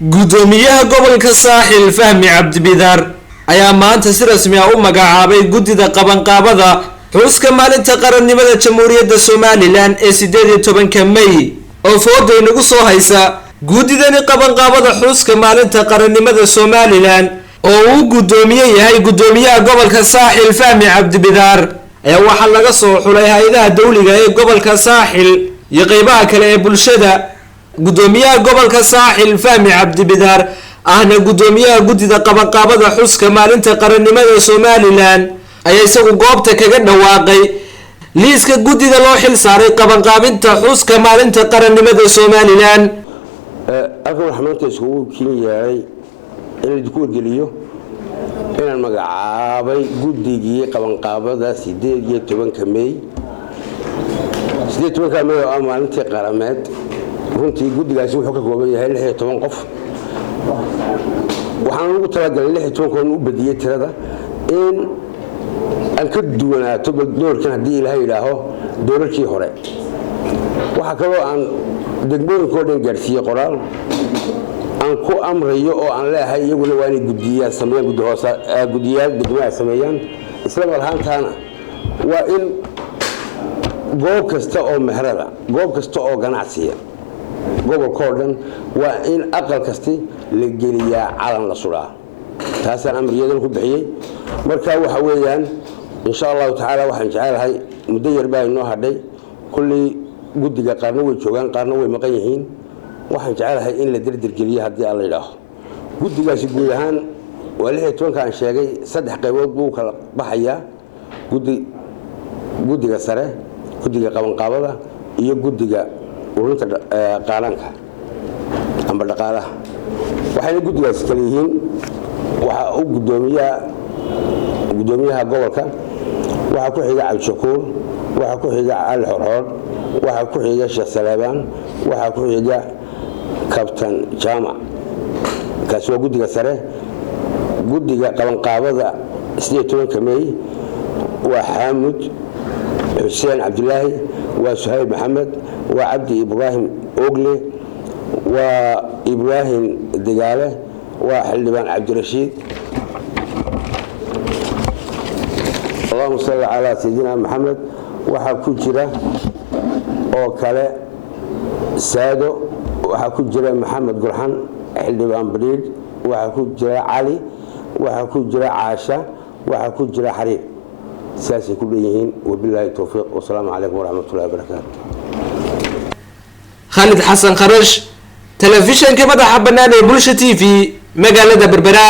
gudoomiyaha gobolka saaxil Fahmi Cabdi Bidaar ayaa maanta si rasmi ah u magacaabay gudida qabanqaabada xuska maalinta qarannimada Jamhuuriyadda Soomaaliland ee 18 May oo fooday nagu soo haysa gudidani qabanqaabada xuska maalinta qarannimada Soomaaliland oo uu gudoomiye yahay gudoomiyaha gobolka saaxil Fahmi Cabdi Bidaar ayaa waxa laga soo xulay hay'adaha dawliga ee gobolka saaxil iyo qaybaha kale ee bulshada gudoomiyaha gobolka saaxil Fahmi Cabdi Bidaar ahna gudoomiyaha gudida qabanqaabada xuska maalinta qarannimada Soomaaliland ayaa isagu goobta kaga dhawaaqay liiska gudida loo xil saaray qabanqaabinta xuska maalinta qarannimada Soomaaliland أكون حملت سووا كينياي إن الدكتور جليو إن المجعبي جودي قبل قابضة سيدي تبان كمي سيدي تبان كمي أما أنت قرامات كنتي جودي جالسين حكوا قبل هاي اللي هي تبان قف وحنقول ترى اللي هي تبان كانوا بدية هذا إن الكدونا تبى دور كان دي الهاي له دور كي هراء وحكوا عن degmooyin koodhan gaarsiiye qoraal aan ku amrayo oo aan leeyahay iyaguna waa inay gudiyaal sameeyaan gudi hoose gudiyaal degmada sameeyaan isla marhaantaana waa in goob kasta oo meherada goob kasta oo ganacsiya gobolka oo dhan waa in aqal kasti la geliyaa calan la suraa taasaan amriyadan ku bixiyay marka waxa weeyaan insha Allah taala waxaan jecelahay muddo yar baa inoo hadhay kulli guddiga qaarna way joogan qaarna way maqan yihiin waxaan jecelahay in la dirdirgeliyo hadii aan la yiraahdo guddigaasi guud ahaan waa 16 aan sheegay saddex qaybood buu kala baxaya guddiga sare guddiga qabanqaabada iyo guddiga ururinta qaalanka amba dhaqaalaha waxayna guddigaas kala yihiin waxa uu gudoomiyaha gobolka waxa ku xiga Cabdi Shakuur waxa ku xiga Ali Xorxor waxa ku xiga Sheekh Salaaban waxa ku xiga Kabtan Jaamac kaas waa guddiga sare guddiga qabanqaabada 18 May waa Xamud Xuseen Cabdullaahi waa Suhayb Maxamed waa Cabdi Ibraahim Ogle waa Ibraahim Digaale waa Xildhibaan Cabdirashiid اللهم صل على سيدنا محمد waxa ku jira oo kale saado waxa ku jira Maxamed Gurxan xildhibaan Bariid waxa ku jira Ali waxa ku jira Caasha waxa ku jira Xariir saasi ku leeyihiin wabillahi tawfiiq wa salaamu alaykum wa rahmatullahi wa barakaatuh Khalid Xasan Kharash telefishinka madaxa banaan ee Bulsha TV magaalada Berbera